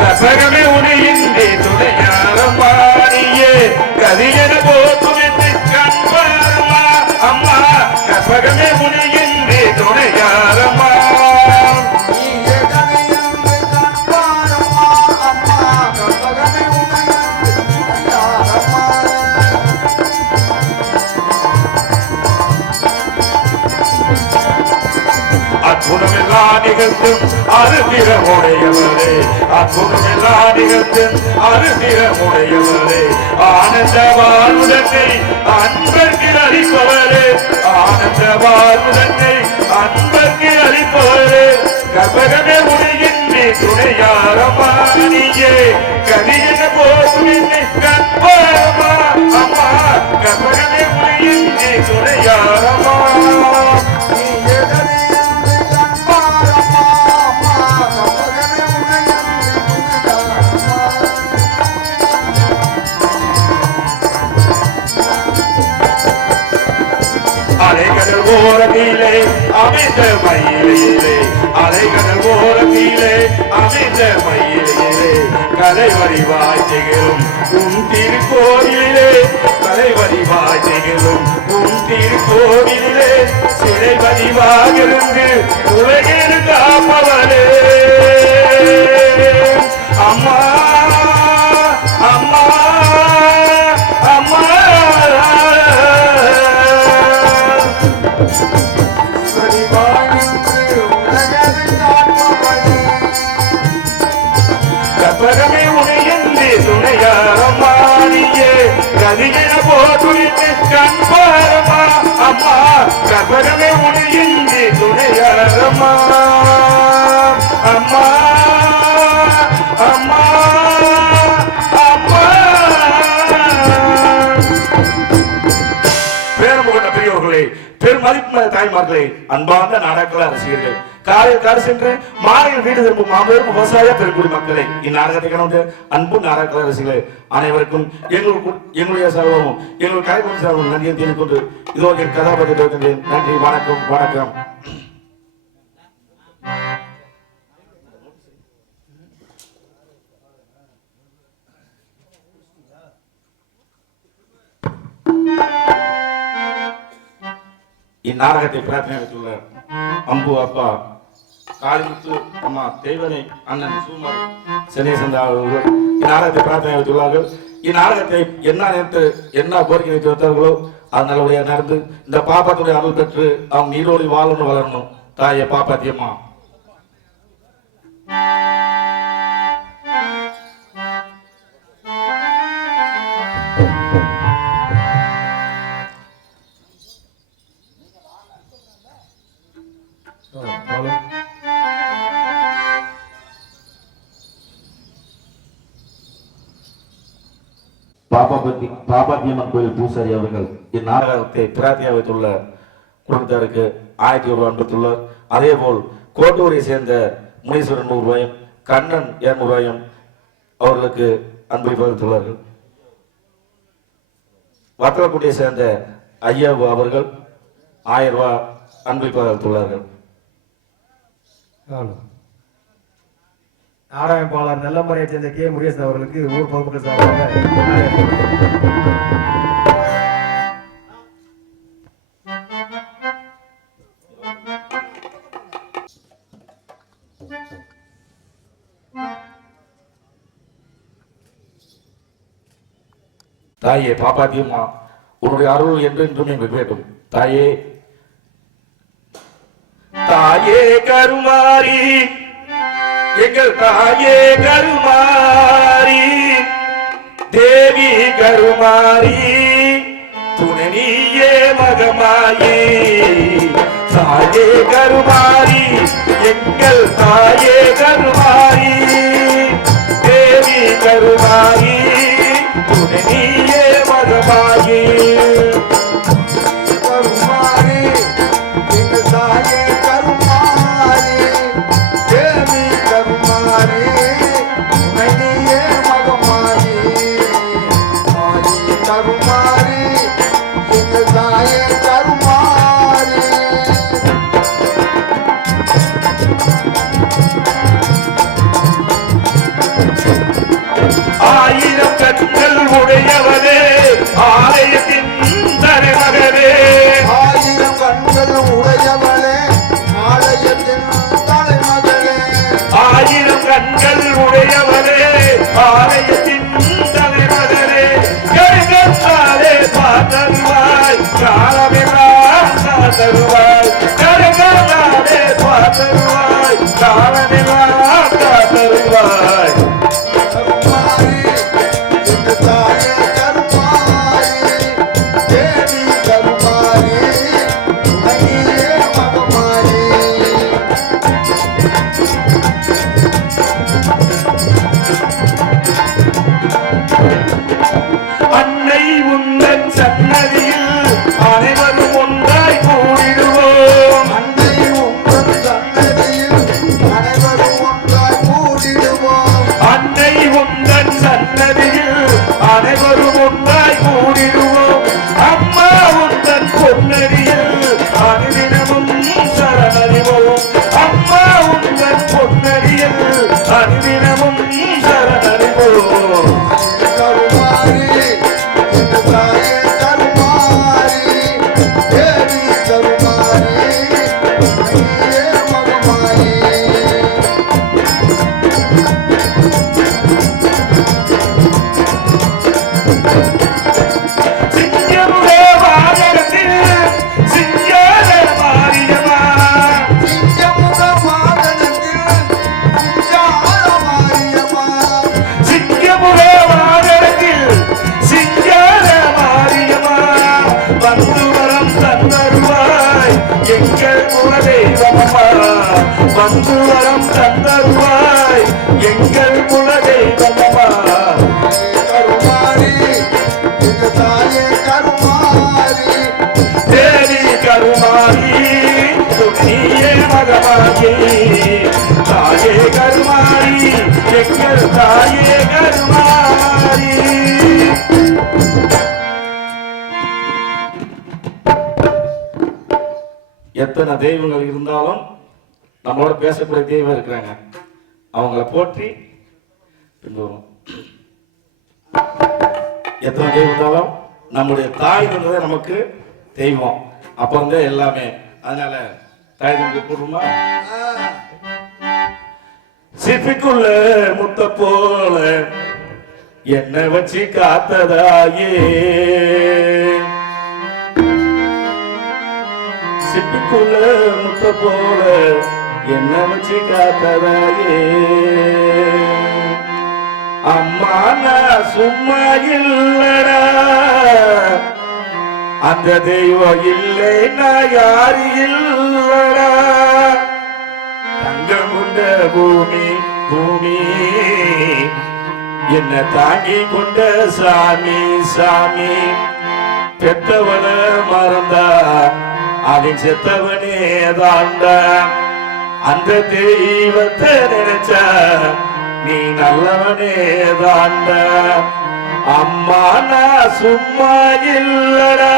கசகமே உனையின்றி துணையாரம்மானியே கதியன போக்குவித்து கண்பாரம்மா அம்மா கசகமே உனையின்றி துணையாரம்மா அற்புதமெல்லா நிகழ்த்தும் அருதிரமுடையவரே அற்புதமெல்லா நிகழ்த்தும் அருதிரமுடையவரே ஆனந்த வாழ்வுடத்தை அன்பர்க்கு அளிப்பவரே ஆனந்த வாழ்வுடத்தை அன்பர்க்கு அளிப்பவரே கபகமே உடையின்றி துணையாரமானியே கதியன போதுமின்றி கண்பாரமா அம்மா கபகமே உடையின்றி துணையாரமா அலைகடல் ஓரத்திலே அமைந்த மயிலே அலைகடல் ஓரத்திலே அமைந்த மயிலே கலை வடிவாய் திகழும் உன் திருக்கோவிலே கலை வடிவாய் திகழும் உன் திருக்கோவிலே சிலை வடிவாக இருந்து உலகில் காப்பவரே அம்மா அம்மா அம்மா கபகமே உனையின்றி துணையாரம்மானியே கதியன போதுவிட்டு கண்பாரமா அம்மா கபகமே உனையின்றி துணையாரம்மா அம்மா அம்மா அம்மா பேரமுகட்ட பெரியவர்களே பெருமதிப்பு தாய்மார்களே அன்பார்ந்த நாடக ரசிகர்கள் காலையில் காடு சென்று மாலையில் வீடு திரும்பும் மாபெரும் விவசாய பெருங்குடி மக்களே இந்நாடகத்தை கலந்து அன்பு நாடக ரசிகர்களே அனைவருக்கும் எங்களுடைய சர்வமும் எங்கள் கலைக்குழு சர்வம் நன்றியை தெரிவித்துக் கொண்டு இதோ என் கதாபாத்திரத்தை இருக்கின்றேன். நன்றி, வணக்கம் வணக்கம். இந்நாடகத்தை பிரார்த்தனை வைத்துள்ள அம்பு அப்பா காளிமுத்து அம்மா தேவனை அண்ணன் சூமர் சென்னை அவர்கள் இந்நாடகத்தை பிரார்த்தனை வைத்துள்ளார்கள். இந்நாடகத்தை என்ன நேற்று என்ன கோரிக்கை வைத்து வைத்தார்களோ அது நல்லபடியாக நடந்து இந்த பாப்பாத்துடைய அருள் பெற்று அவங்க நீரோடி வாழணும் வளரணும். தாயே பாப்பாத்தியம்மா. பாப்பாத்தியம்மன் கோயில் பூசாரி அவர்கள் இந்நாடகத்தை பிரார்த்தியாக வைத்துள்ள குடும்பத்தாருக்கு 1000 ரூபாய் அனுப்பித்துள்ளார். அதே போல் கோட்டூரை சேர்ந்த முனீஸ்வரன் 100 ரூபாயும் கண்ணன் 200 ரூபாயும் அவர்களுக்கு அன்பை பகிர்ந்துள்ளார்கள். வத்தலக்குடியை சேர்ந்த ஐயா அவர்கள் 1000 ரூபாய் அன்பை பகிர்ந்துள்ளார்கள். நாடகப்பாளர் நல்லமுறையை சேர்ந்த கே முருகேசன் அவர்களுக்கு ஊர் பொதுமக்கள் சார்பாக தாயே பாப்பாத்தியம்மா உன்னுடைய அருள் என்றென்றும் எங்களுக்கு வேண்டும். தாயே தாயே கருமாரி எங்கள் தாயே கருமாரி தேவி கருமாரி துணையே மகமாயே தாயே கருமாரி எங்கள் தாயே கருமாரி தேவி கருமாரி துணையே மகமாயே கருமாரி அன்னை உந்தன் சன்னதியில் அனைவரும் ஒன்றாய் கூடிடுவோம். அன்னை உந்தன் சன்னதியில் அனைவரும் ஒன்றாய் கூடிடுவோம். அன்னை உந்தன் சன்னதியில் அனைவரும் ஒன்றாய் கூடிடுவோம். அம்மா உந்தன் பொன்னடியில் அனுதினமும் சரணறிவோம். அம்மா உந்தன் பொன்னடியில் அனுதினமும் சரணறிவோம். கருமாரி இந்த தாயே கருமாரி தேவி கருமாரி நீயே மகமாயி. சிங்கமுடைய வாகனத்தில் சிங்கார மாரியம்மா. சிங்கமுக வாகனத்தில் சிங்கார மாரியம்மா. சிங்கமுடைய வாகனத்தில் சிங்கார மாரியம்மா. வந்து வரம் தந்தருவாய் எங்கள் குலதெய்வமம்மா. வந்து வரம் தந்தருவாய் எங்கள் குலதெய்வமம்மா. கருமாரி இந்த தாயே கருமாரி தேவி கருமாரி நீயே மகமாகி. தாயே கருமாரி எங்கள் தாயே கருமாரி. எத்தனை தெய்வங்கள் இருந்தாலும் நம்மளோட பேசக்கூடிய தெய்வம் இருக்கிறாங்க. அவங்கள போற்றி பின்பு வரும். எத்தனை தெய்வம் இருந்தாலும் நம்முடைய தாய் தந்ததே நமக்கு தெய்வம். அப்ப வந்து எல்லாமே. அதனால தாய் தந்தை கூடுமா சிப்பிக்குள்ள முத்த போல என்ன வச்சு காத்ததாயே. சிப்பிக்குள்ள முத்த போல என்ன வச்சு காத்ததாயே. அம்மா நான் சும்மா இல்லடா, அந்த தெய்வம் இல்லை நான் யாரு இல்லடா. தங்கம் கொண்ட பூமி பூமி என்ன தாங்கி கொண்ட சாமி சாமி. பெத்தவள மறந்தா அவன் செத்தவனே தாண்டா. அந்த தெய்வத்தை நினைச்சா நீ நல்லவனே தாண்டா. அம்மா நான் சும்மா இல்லடா,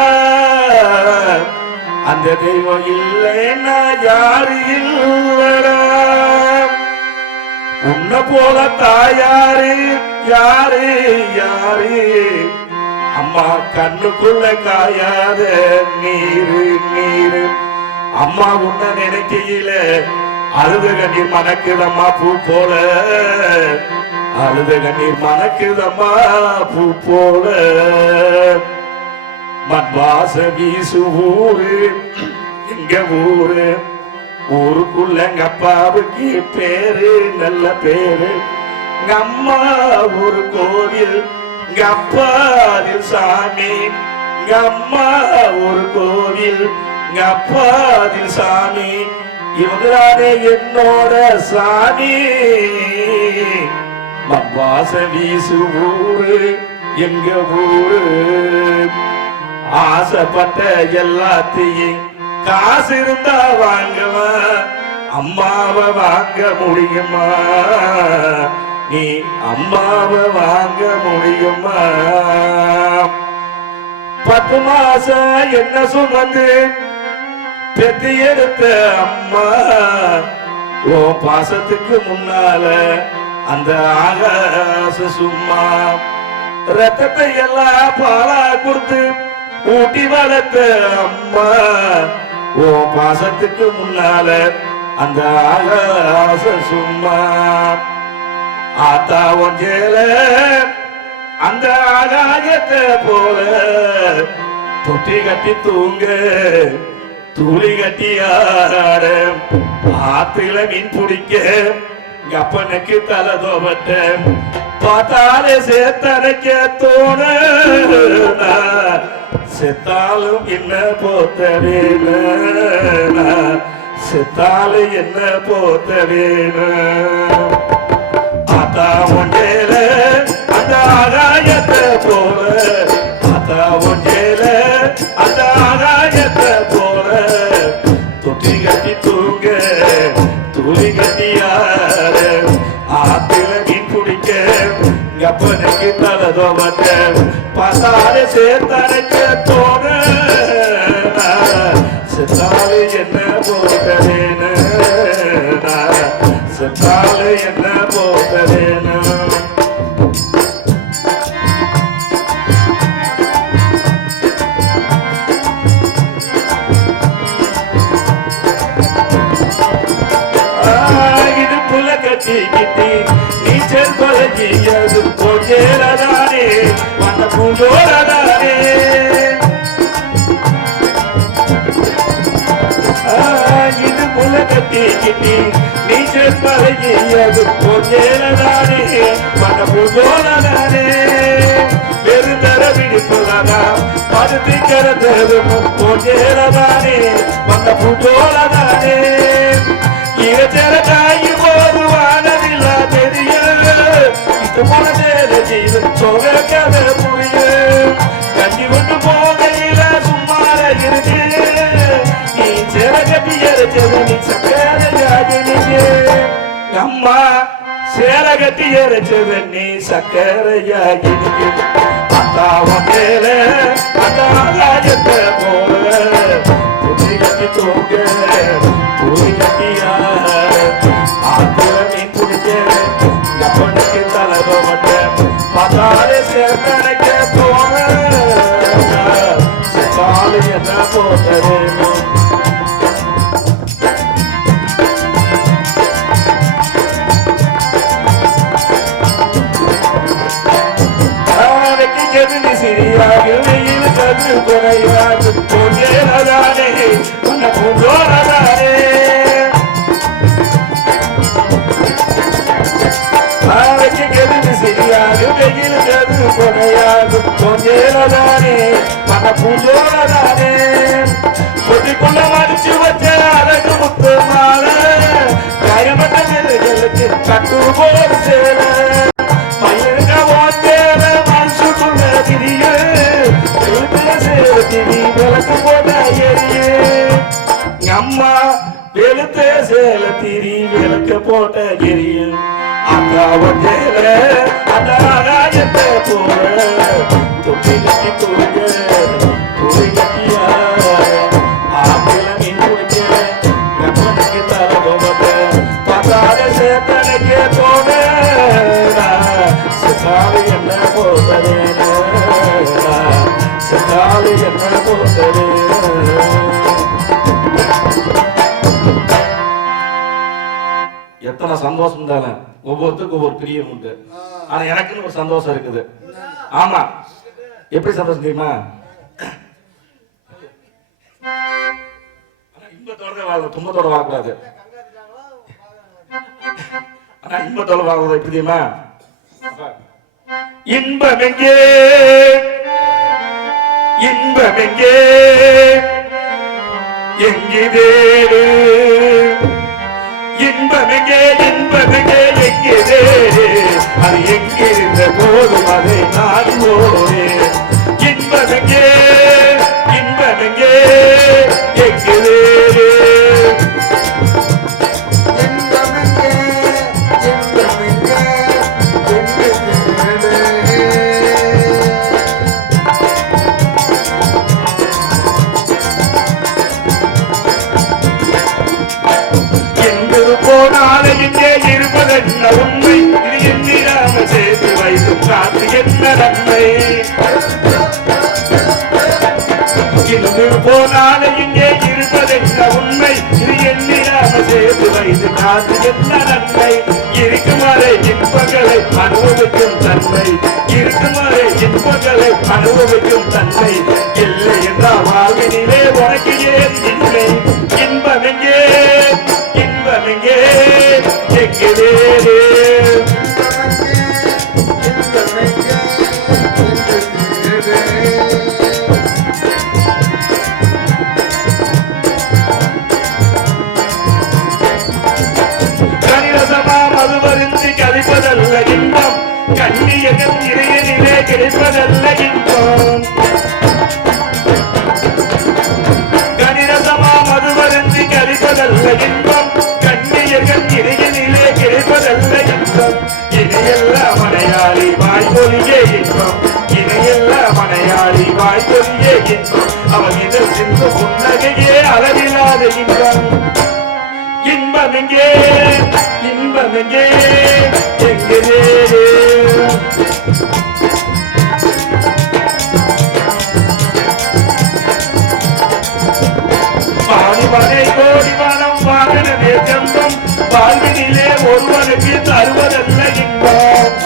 அந்த தெய்வம் இல்லைன்னா யாரு இல்லடா. உன்னை போல தாயாரு யாரு யாரு. அம்மா கண்ணுக்குள்ள காயாத நீரு நீரு. அம்மா உன்னை நினைக்கையில அழுத கண்ணீர் மணக்குதம்மா பூ போல. அழுத கண்ணீர் மணக்குதம்மா பூ போல. மண்வாச வீசு ஊரு எங்க ஊரு. ஊருக்குள்ள எங்க அப்பாவுக்கு பேரு நல்ல பேரு. எங்க அம்மா ஒரு கோவில் எங்க அப்பாதில் சாமி. எங்க அம்மா ஒரு கோவில் எங்க அப்பாதில் சாமி. இவங்களானே என்னோட சாமி. மண்வாச வீசு ஊரு எங்க ஊரு. ஆசைப்பட்ட எல்லாத்தையும் காசு இருந்தா வாங்குவேன். அம்மாவை வாங்க முடியுமா? நீ அம்மாவை வாங்க முடியுமா? 10 மாசம் என்ன சுமந்து பெத்து எடுத்த அம்மா ஓ பாசத்துக்கு முன்னால அந்த ஆகாச சும்மா. ரத்தத்தை எல்லாம் பாலா கொடுத்து ஊட்டி வளர்த்த அம்மா ஓ பாசத்துக்கு முன்னால அந்த ஆகாச சும்மா. ஆத்தா ஒஞ்சேல அந்த ஆகாயத்தை போல தொட்டி கட்டி தூங்க தூளி கட்டி ஆட. ஆத்துல மீன் பிடிக்க எங்க அப்பனுக்கு தலை தோபட்ட பார்த்தாலே சேத்தரைக்க தோண. செத்தாலும் என்ன போத்த வேணும், செத்தாலும் என்ன போத்த வேணும். ஆத்தா ஒன்றேல அந்த ஆகாய எப்பனுக்கு தலதோவட்ட பசாலே சேர்த்தனைக்க தோண செத்தாலே என்ன போட்டதேன்னு செத்தாலே என்ன போட்டதேன்னு கிட்டி நீச்சல் பழகியது போகேரதானே வந்த பூஞ்சோரதானே இது புல கட்டி கிட்டி நீச்சல் பழகியது போகேரதானே வந்த பூஞ்சோரதானே பெருந்தர விடுப்புலனா படுத்தி கரந்ததும் போகேரதானே வந்த பூஞ்சோரதானே இறச்சரதாயி போதுவானதில்லா தெரிய இது போனதேல ஜீவன் சோகக்கத புரிய கஞ்சி கொண்டு போகையில சும்மார இருக்கு நீ சேரகட்டி எரைச்சது நீ சக்கரையாகினிக்கு அம்மா சேரகட்டி எரைச்சது நீ சக்கரையாகினிக்கு அத்தா வந்தேல அந்த ஆகாயத்தை போல துணி கட்டி தூங்க துணி கட்டியா ஆத்துல மீன் குடிக்க எப்பனுக்கு தலதோவட்ட பதாலே சேர்த்தனைக்க போன செத்தாலு என்ன போட்டதேனோ சிறியாக வெயில் கது குறையாது போன்றேனதானே உன்னை போன்றோனதானே நாளைக்கு கெது சிறியாக வெயில் கது குறையாது போன்றேனதானே உன்னை போன்றோனதானே கொட்டிக்குள்ள மடிச்சு வச்ச அழகு முத்து மாலை காயமட்ட நெல்லுகளுக்கு கட்டு போர் சேல பையனுங்க ஓட்டேல மனுஷுக்குள்ள திரிய விளக்கு போட்ட எரிய அம்மா வெளுத்த சேல திரி விளக்கு போட்ட எரிய அக்காவட்டேல அந்த ஆகாயத்தை போல தொப்பி கட்டி தூங்க துணி கட்டியா ஆப்பிள மீன் குடிக்க எப்பனுக்கு தலதோவட்ட பசாத சேத்தனைக்கு தோண செத்தாலு என்ன போட்டதேனோ செத்தாலு என்ன போட்டதேனோ எத்தனை சந்தோஷம் தானே ஒவ்வொருத்தருக்கும் ஒவ்வொரு பிரியம் உண்டு ஆனா எனக்குன்னு ஒரு சந்தோஷம் இருக்குது ஆமா எப்படி சந்தோஷம் தெரியுமா இன்பத்தோட வாழ துன்பத்தோட வாழக்கூடாது ஆனா இன்பத்தோட வாழக்கூடாது எப்படி தெரியுமா இன்பம் எங்கே இன்பம் எங்கே எங்கிதே இன்பம் எங்கே இன்பம் எங்கே எங்கிதே அது எங்கிருந்த போதும் அதை நான் போனேன் இன்பம் எங்கே இன்பம் எங்கே எங்கிதே உண்மை இது எண்ணிடாம சேர்த்து வைக்கும் காத்து என்ன நன்மை இன்று போனால இங்கே இருப்பதென்ன உண்மை இது எண்ணிடாம சேர்த்து வைத்து காத்து என்ன நன்மை இருக்குமாறே இன்பங்களை அனுபவிக்கும் தன்மை இருக்குமாறே இன்பங்களை அனுபவிக்கும் தன்மை இல்லை என்றால் வாழ்வினிலே உனக்கு ஏன் இல்லை இன்பம் எங்கே இன்பம் எங்கே எங்கிலே கனிரசமா மதுவருந்தி கழிப்பதல்ல இன்பம் கண்ணியகம் இறையனிலே கிடைப்பதல்ல இன்பம் கனிரசமா மதுவருந்தி கழிப்பதல்ல இன்பம் கண்ணியகம் இறையனிலே கிடைப்பதல்ல இன்பம் இதையெல்லாம் மலையாளி வாய்மொழி வாய்ப்பொழியே இன்பம் இணையல்ல மனையாளி வாய்ப்பொழியே இன்பம் அவன் இதழ் சிந்து புன்னகையே அளவில்லாத இன்பம் இன்பம் எங்கே இன்பம் எங்கே எங்கே பாடிவனை கோடிவனம் வாகனமே ஜம்பம் வாழ்வினிலே ஒருவனுக்கு தருவதல்ல இன்பம்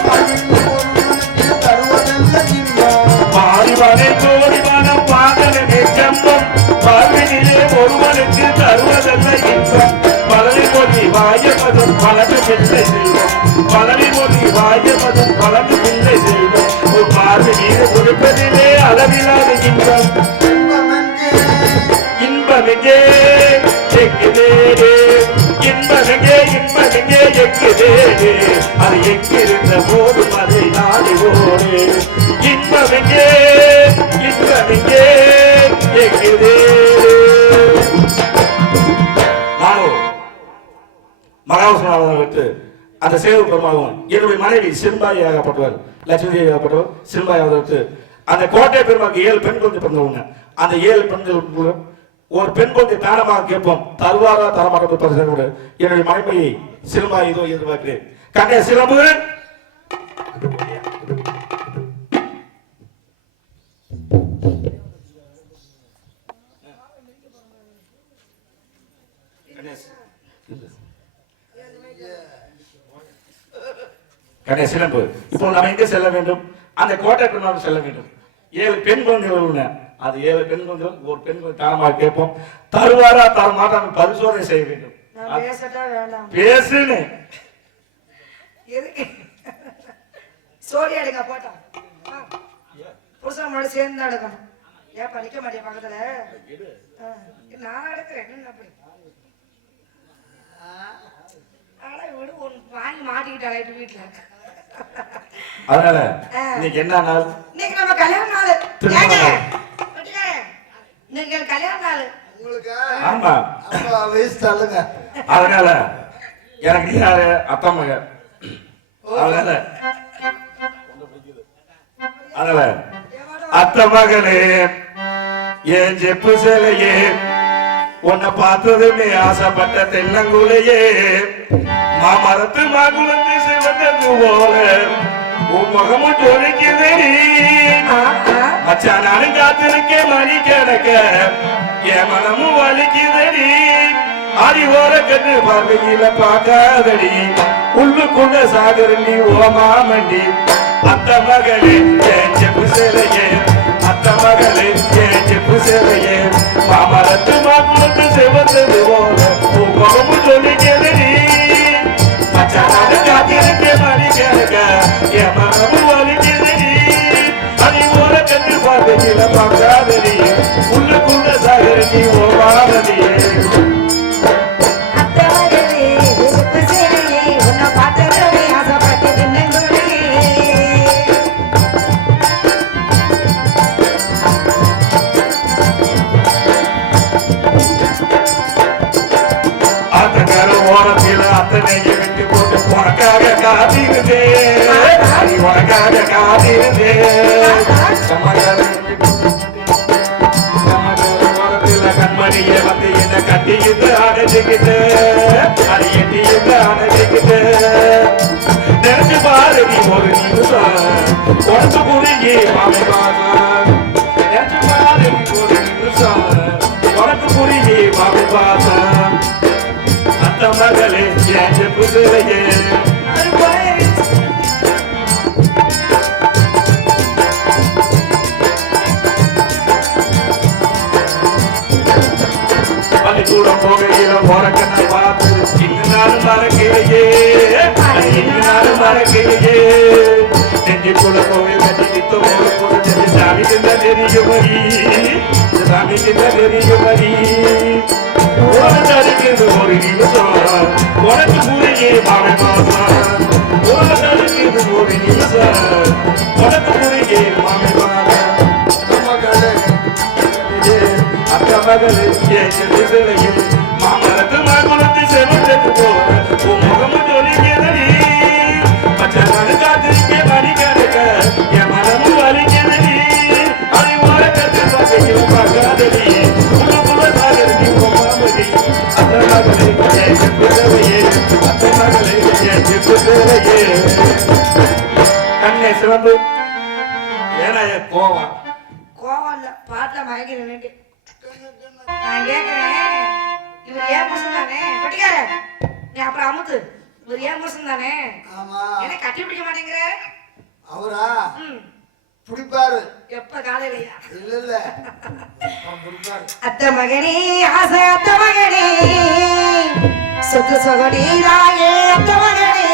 பாடிவனை கோடிவனம் வாகனமே ஜம்பம் வாழ்வினிலே ஒருவனுக்கு தருவதல்ல இன்பம் பழனி மொழி வாயமதம் பழகு பிள்ளை செல்வம் பழனி மொழி வாயமதம் பழகு பிள்ளை செல்வம் ஒரு பார்வை நீர் கொடுப்பதிலே அளவில்லாத இன்பம் இன்பமெங்கே எங்குதே இன்பமெங்கே இன்பமெங்கே எங்குதே அது எங்கிருந்த போதும் அதை நாடி ஓடு இன்பமெங்கே இன்பமெங்கே எங்குதே நானும் மகாவிஷ்ணு விட்டு அந்த சேவை பெருமாவும் என்னுடைய மனைவி சிறுபாய் ஆகப்பட்டவர் லட்சுமி தேவி ஆகப்பட்டவர் சிறுபாய் ஆகப்பட்டு அந்த கோட்டை பெருமாக்கு 7 பெண் குழந்தை பிறந்தவங்க அந்த 7 பெண்கள் ஒரு பெண் குழந்தை தானமாக கேட்போம் தருவாரா தரமாட்ட பரிசு என்னுடைய மனைவியை சிறுபாய் இதோ எதிர்பார்க்கிறேன் கண்ணே சிலம்பு கண்ணே சிலம்பு இப்போ நம்ம எங்க செல்ல வேண்டும் அந்த கோட்டை பெருமாள் செல்ல வேண்டும் 7 பெண் குழந்தைகள் அது 7 பெண் குழந்தைகள் ஒரு பெண் குழந்தை தானமாக கேட்போம் தருவாரா தரமாட்டான் பரிசோதனை செய்ய வேண்டும் பேசுன்னு சோடி எடுக்க போட்டோம் புருஷன் முன்னாடி சேர்ந்து எடுக்கணும் ஏப்பா நிக்க மாட்டேன் பக்கத்துல நான் எடுக்கிறேன் என்ன அப்படி விடு வாங்கி மாட்டிக்கிட்டாங்க வீட்டுல அதனால இன்னைக்கு என்ன நாள் இன்னைக்கு நம்ம கல்யாண நாள் இன்னைக்கு கல்யாண நாள் ஆமா வயசு தள்ளுங்க அதனால எனக்கு நீ யாரு அத்தா மக அதனால அத்த மகனே என் செப்பு சேலையே உன்னை பார்த்ததுமே ஆசைப்பட்ட தென்னங்குலையே மாமரத்து மாகுலத்து சிவந்தது போல உன் முகமும் ஜொலிக்குதடி மச்சானாலும் காத்திருக்கே மணி கிடக்க என் மனமும் வலிக்குதடி அடி ஓர கண்ணு பார்வையில பார்க்காதடி உள்ளுக்குள்ள சாகரண்டி ஓமாமண்டி அத்த மகளே என் செப்பு சேலையே அத்த மகளே என் செப்பு சேலையே மாமரத்து மாகுலத்து சிவந்தது போல உன் முகமும் ஜொலிக்குதடி மச்சானாலும் காத்திருக்கே மணி கிடக்க என் மனமும் வலிக்குதடி அடி ஓர கண்ணு பார்வையில பார்க்காதடி உள்ளுக்குள்ள சாகரண்டி ஓமாமண்டி அத்தனையை விட்டு போட்டு உனக்காக காத்திருந்தே உனக்காக காத்திருந்தே கண்மணிய வந்து என்ன கட்டிக்கிட்டு அடைஞ்சுக்கிட்டு அது எட்டிக்கிட்டு அடைஞ்சுக்கிட்டு நினைச்சு பாரு நீ ஒரு நிமிஷம் உனக்கு புரிஞ்சி மாமை பாசம் நினைச்சு பாரு நீ ஒரு நிமிஷம் உனக்கு புரிஞ்சி மாமை பாசம் அத்த மகளே என் செப்பு சேலையே பள்ளிக்கூடம் போகையில போறக்கண்ணை பார்த்து இன்னும் நானும் மறக்கலையே இன்னும் நானும் மறக்கலையே நெஞ்சுக்குள்ள கோவில் கட்டி நித்தம் ஒரு பொருள் சாமி சின்ன தெரியுமடி சாமி சின்ன தெரியுமடி உனக்கு ஒரு நிமிஷம் உனக்கு புரியே மாமை மாசம் உனக்கு ஒரு நிமிஷம் உனக்கு புரியே மாமை அக்க மகளே ஏன் மாமரத்து மாகுலத்து செவந்தது போல உன் முகமும் ஜொலிக்கிறதடி மச்சான் காத்திருக்கே மணி கிடக்க ஏன்னா கோவம் கோவம் இல்ல பாட்டுல மயங்கி நின்னுட்டு நான் கேக்குறேன் இவர் ஏன் புருஷன் தானே பட்டிக்கார நீ அப்புறம் அமுத்து இவர் ஏன் புருஷன் தானே ஆமா என்ன கட்டி பிடிக்க மாட்டேங்கிற அவரா ம் பிடிப்பாரு எப்ப காலையிலயா இல்ல இல்ல பிடிப்பாரு அத்த மகனே ஆசை அத்த மகனே சொத்து சொகடி ராயே அத்த மகனே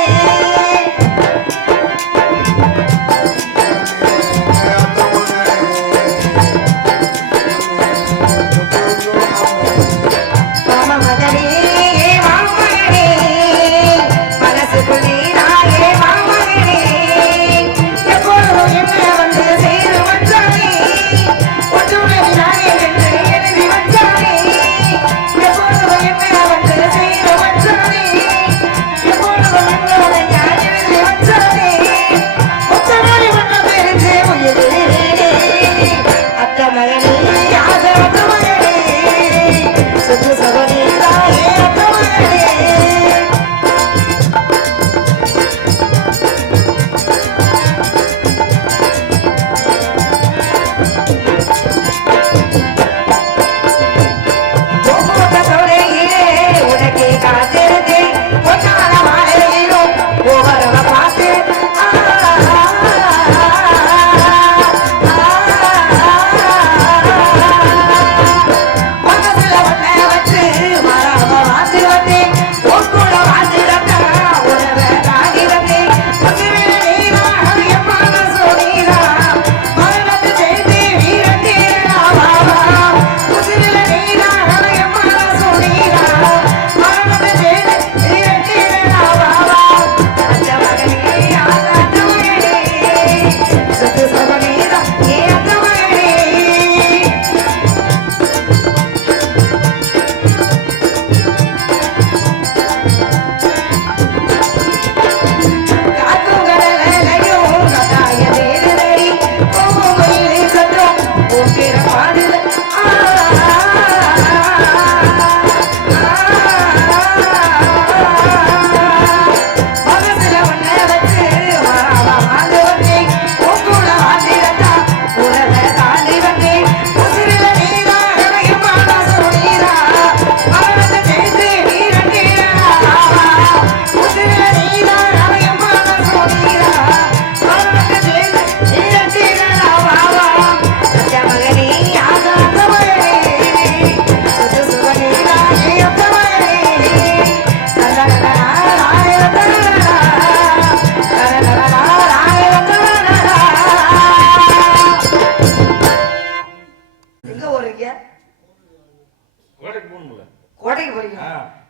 கோட்டைக்கு போறீங்க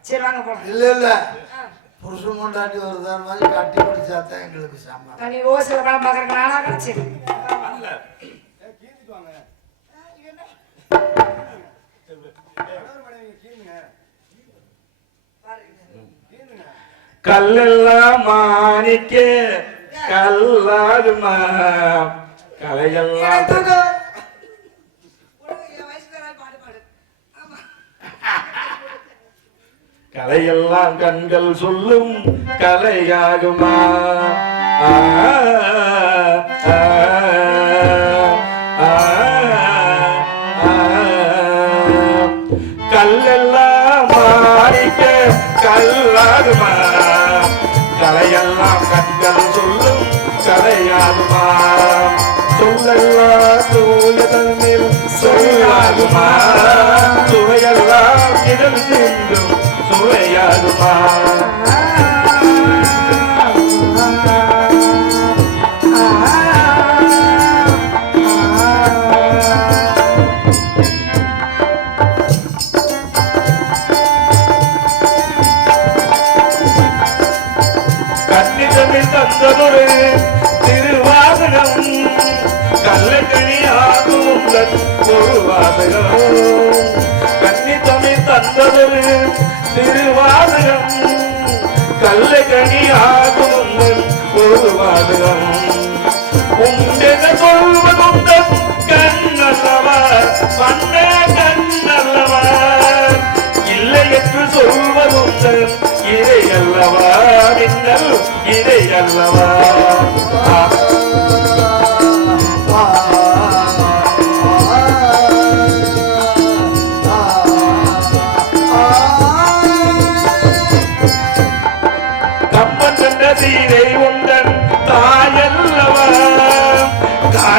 சரி வாங்க போலாம் இல்ல இல்ல புருஷன் கொண்டாட்டி வருதான் மாதிரி கட்டி பிடிச்சாதான் எங்களுக்கு சாமான் நீ ஓசில படம் பாக்குறதுக்கு நானா கிடைச்சு கல்லெல்லாம் மாணிக்க கல்லாகுமா கலையெல்லாம் கலையெல்லாம் கண்கள் சொல்லும் கலையாகுமா கல்லெல்லாம் மாறிக்க கல்லாகுமா கலையெல்லாம் கண்கள் சொல்லும் கலையாகுமா சொல்லெல்லாம் தூய தன்னில் சொல்லாகுமா சுவையெல்லாம் இதழ் சிந்தும் சுவையாகுமா கன்னிதமிழ் தந்ததொரு திருவாசகம் கள்ளக்கணி ஆகும் ஒரு வாசகம் கன்னிதமிழ் தந்ததொரு திருவாசகம் கள்ளக்கணி ஆகும் ஒரு வாசகம் உண்டென சொல்வதுண்ட கண்ணல்லவர் பண்ண கண்ணல்லவர் இல்லை என்று சொல்வதுண்ட இதை அல்லவா மின்னல் இதை அல்லவா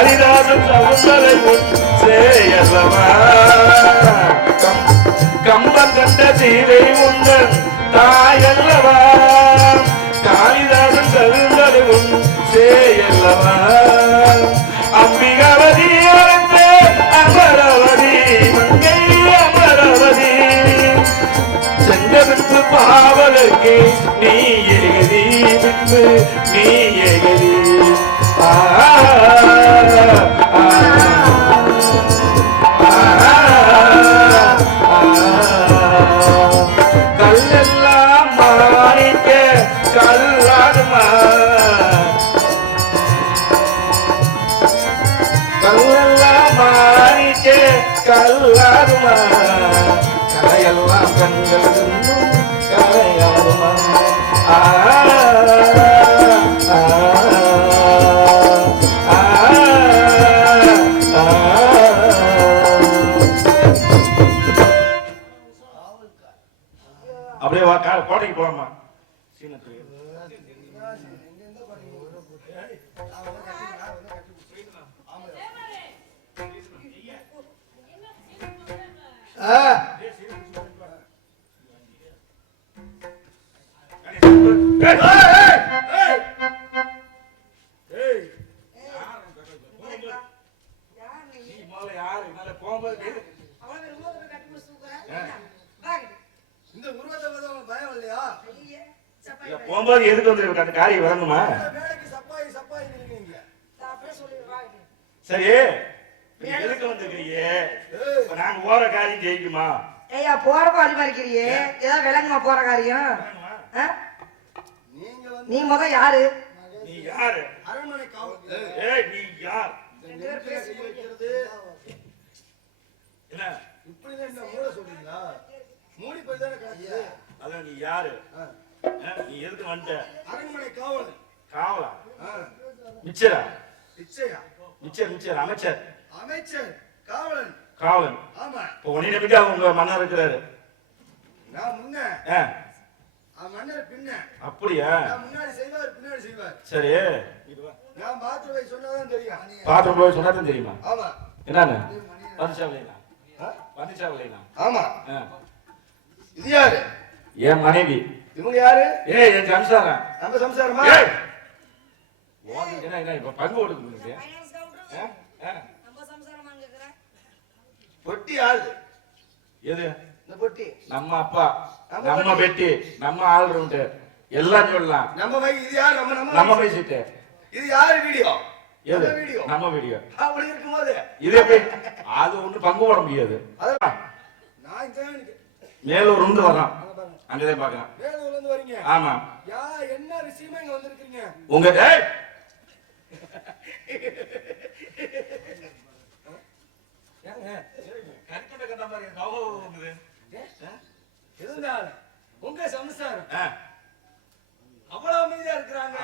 காளிதாசன் சவுந்தரை உன் சேயல்லவா கம்பன் கண்ட சீதை உந்தன் தாயல்லவா காளிதாசன் சவுந்தரை உன் சேயல்லவா அம்பிகவதி அழைத்தே அமரவதி மங்கை அமரவதி செங்கவிற்கு பாவலர்க்கு நீ எகதி பின்பு நீ எகதி கல்லெல்லாம் மாணிக்க கல்லாடுமா கல்லெல்லாம் மாணிக்க கல்லாடுமா கலையெல்லாம் கண்கள் கலையாடுமா அப்படியே கோட்டைக்கு போலாமா போகும்போது எதுக்கு வந்து அந்த காரியம் வரணுமா சரி எதுக்கு வந்துருக்கீங்க நாங்க போற காரியம் ஜெயிக்குமா ஐயா போறப்போ அதிகமா இருக்கிறியே ஏதாவது விளங்குமா போற காரியம் நீ முத யாரு நீ யாரு அரண்மனை காவல் ஏய் நீ யார் என்ன இப்படி என்ன மூட சொல்றீங்களா மூடி போய் தானே காட்டுது அதான் நீ யாரு நீ எதுக்கு வந்துட்ட அரண்மனை காவல் காவலா மிச்சரா நிச்சயா மிச்சர் அமைச்சர் அமைச்சர் காவலன் காவலன் ஆமா இப்போ உன்னை நம்பிட்டு உங்க மன்னர் இருக்கிறாரு நான் முன்ன மன்னர் பின்ன அப்படியா நான் முன்னாடி செய்வார் பின்னாடி செய்வார் சரி நான் பாத்ரூம் போய் சொன்னாதான் தெரியும் பாத்ரூம் போய் சொன்னாதான் தெரியுமா ஆமா என்னன்னு வந்துச்சாவலையா வந்துச்சாவலையா ஆமா இது யாரு என் மனைவி இவங்க யாரு ஏய் என் சம்சாரம் நம்ம சம்சாரமா என்ன என்ன இப்ப பங்கு கொடுக்கு பொட்டி ஆளு எது இந்த பொட்டி நம்ம அப்பா நம்ம பெட்டி நம்ம ஆல்ரவுண்டு எல்லாம் சொல்லலாம் நம்ம வை இது யார் நம்ம நம்ம நம்ம பேசிட்டு இது யாரு வீடியோ எது வீடியோ நம்ம வீடியோ அப்படி இருக்கும்போது இது எப்படி அது ஒண்ணு பங்கு போட முடியாது நான் இந்த மேலூர் இருந்து வர்றான் அங்கதான் பாக்கலாம் வேலூர்ல இருந்து வரீங்க ஆமா யா என்ன விஷயமா இங்க வந்திருக்கீங்க உங்க உங்க சம்சாரம் அவ்வளவு அமைதியா இருக்கிறாங்க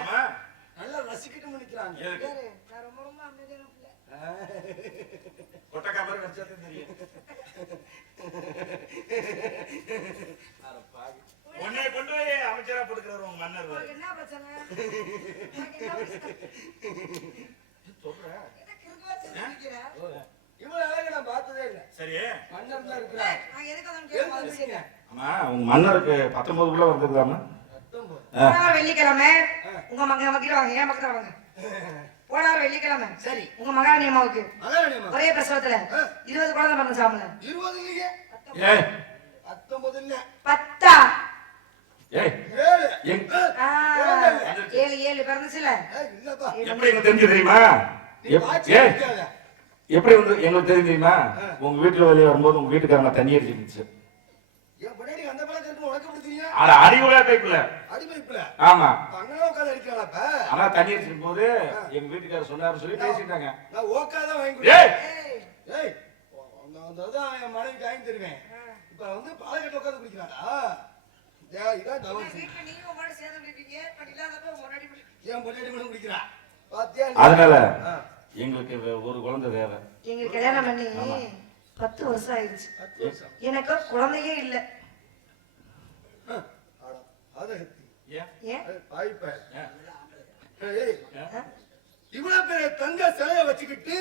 நல்லா ரசிக்கிட்டு நிக்கிறாங்க உன்னை கொண்டு போய் அமைச்சரா போட்டுக்கிறாரு உங்க மன்னர் என்ன பிரச்சனை சொல்றேன் இவ்வளவு அழகு நான் பார்த்ததே இல்ல சரி மன்னர் தான் இருக்கிறார் ஆமா உங்க மன்னருக்கு 19 உள்ள வந்திருக்காம வெள்ளிக்கிழமை உங்க மகிழ வாங்க ஏன் பக்கத்துல வாங்க போனார் வெள்ளிக்கிழமை சரி உங்க மகாராணி அம்மாவுக்கு ஒரே பிரசவத்துல 20 குழந்தை பிறந்துச்சாமல 20 இல்லையே ஏய் 19 இல்ல 10 ஏய் 7 பிறந்துச்சுல இல்லப்பா எப்படி எனக்கு தெரிஞ்சு தெரியுமா ஏய் எப்படி வந்து எங்களுக்கு தெரியும் தெரியுமா உங்க வீட்டுல வெளியே வரும்போது உங்க வீட்டுக்காரங்க தண்ணி அடிச்சிருந்துச்சு ஏன் படாடி அந்த பழக்கம் இருக்கு உனக்கு பிடிச்சீங்க அட அடிவுல கைக்குள்ள அடிமைப்புல ஆமா அங்கன உட்கார்ந்து அடிக்கலாம்ப்பா ஆனா தண்ணி அடிச்சிரும் போது எங்க வீட்டுக்காரர் சொன்னாரு சொல்லி பேசிட்டாங்க நான் ஓக்காத வாங்கி ஏய் ஏய் அதான் என் மனைவிக்கு வாங்கி தருவேன் இப்ப வந்து பாலக்கட்டு உட்கார்ந்து குடிக்கிறாடா இதான் தவறு நீங்க உங்களோட சேர்ந்து குடிப்பீங்க பட் இல்லாதப்ப முன்னாடி ஏன் பொண்டாட்டி மட்டும் குடிக்கிறா பாத்தியா அதனால எங்களுக்கு ஒரு குழந்தை தேவை எங்களுக்கு கல்யாணம் பண்ணி 10 வருஷம் ஆயிடுச்சு எனக்கு குழந்தையே இல்ல இவ்வளவு பெரிய தங்க சிலையை வச்சுக்கிட்டு